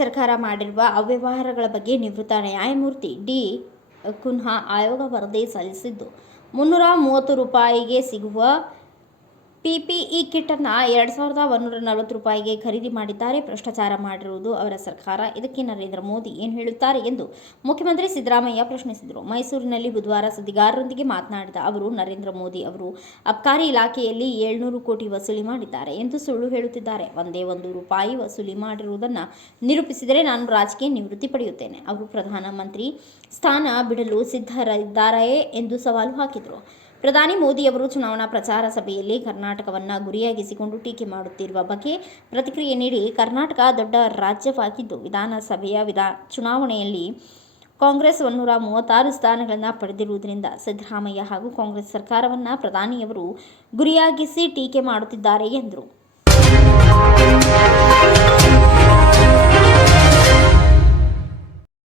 ಸರ್ಕಾರ ಮಾಡಿರುವ ಅವ್ಯವಹಾರಗಳ ಬಗ್ಗೆ ನಿವೃತ್ತ ನ್ಯಾಯಮೂರ್ತಿ ಡಿ. ಕುನ್ಹಾ ಆಯೋಗ ವರದಿ ಸಲ್ಲಿಸಿದ್ದು, ₹330 ಸಿಗುವ ಪಿಪಿಇ ಕಿಟ್ ಅನ್ನು ₹2,140 ಖರೀದಿ ಮಾಡಿದ್ದಾರೆ. ಭ್ರಷ್ಟಾಚಾರ ಮಾಡಿರುವುದು ಅವರ ಸರ್ಕಾರ. ಇದಕ್ಕೆ ನರೇಂದ್ರ ಮೋದಿ ಏನು ಹೇಳುತ್ತಾರೆ ಎಂದು ಮುಖ್ಯಮಂತ್ರಿ ಸಿದ್ದರಾಮಯ್ಯ ಪ್ರಶ್ನಿಸಿದರು. ಮೈಸೂರಿನಲ್ಲಿ ಬುಧವಾರ ಸುದ್ದಿಗಾರರೊಂದಿಗೆ ಮಾತನಾಡಿದ ಅವರು, ನರೇಂದ್ರ ಮೋದಿ ಅವರು ಅಬಕಾರಿ ಇಲಾಖೆಯಲ್ಲಿ 700 ಕೋಟಿ ವಸೂಲಿ ಮಾಡಿದ್ದಾರೆ ಎಂದು ಸುಳ್ಳು ಹೇಳುತ್ತಿದ್ದಾರೆ. ಒಂದೇ ₹1 ವಸೂಲಿ ಮಾಡಿರುವುದನ್ನು ನಿರೂಪಿಸಿದರೆ ನಾನು ರಾಜಕೀಯ ನಿವೃತ್ತಿ ಪಡೆಯುತ್ತೇನೆ. ಅವರು ಪ್ರಧಾನಮಂತ್ರಿ ಸ್ಥಾನ ಬಿಡಲು ಸಿದ್ಧರಿದ್ದಾರೆಯೇ ಎಂದು ಸವಾಲು ಹಾಕಿದರು. ಪ್ರಧಾನಿ ಮೋದಿ ಅವರು ಚುನಾವಣಾ ಪ್ರಚಾರ ಸಭೆಯಲ್ಲಿ ಕರ್ನಾಟಕವನ್ನು ಗುರಿಯಾಗಿಸಿಕೊಂಡು ಟೀಕೆ ಮಾಡುತ್ತಿರುವ ಬಗ್ಗೆ ಪ್ರತಿಕ್ರಿಯೆ ನೀಡಿ, ಕರ್ನಾಟಕ ದೊಡ್ಡ ರಾಜ್ಯವಾಗಿದ್ದು ವಿಧಾನಸಭೆಯ ಚುನಾವಣೆಯಲ್ಲಿ ಕಾಂಗ್ರೆಸ್ 136 ಸ್ಥಾನಗಳನ್ನು ಪಡೆದಿರುವುದರಿಂದ ಸಿದ್ದರಾಮಯ್ಯ ಹಾಗೂ ಕಾಂಗ್ರೆಸ್ ಸರ್ಕಾರವನ್ನು ಪ್ರಧಾನಿಯವರು ಗುರಿಯಾಗಿಸಿ ಟೀಕೆ ಮಾಡುತ್ತಿದ್ದಾರೆ ಎಂದರು.